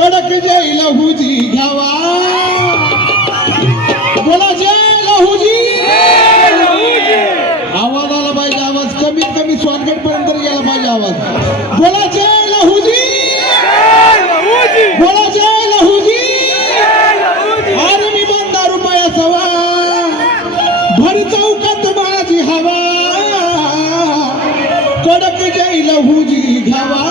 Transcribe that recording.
कडक जय लहूजी घ्यावा बोला जय लहूजी आवाज आला पाहिजे आवाज कमीत कमी स्वागत पर्यंत गेला पाहिजे आवाज बोला जय लहूजी बोला जय लहूजी अरे मी 12 रुपया सवा भर चौकात माझी हवा कडक जय लहूजी घ्यावा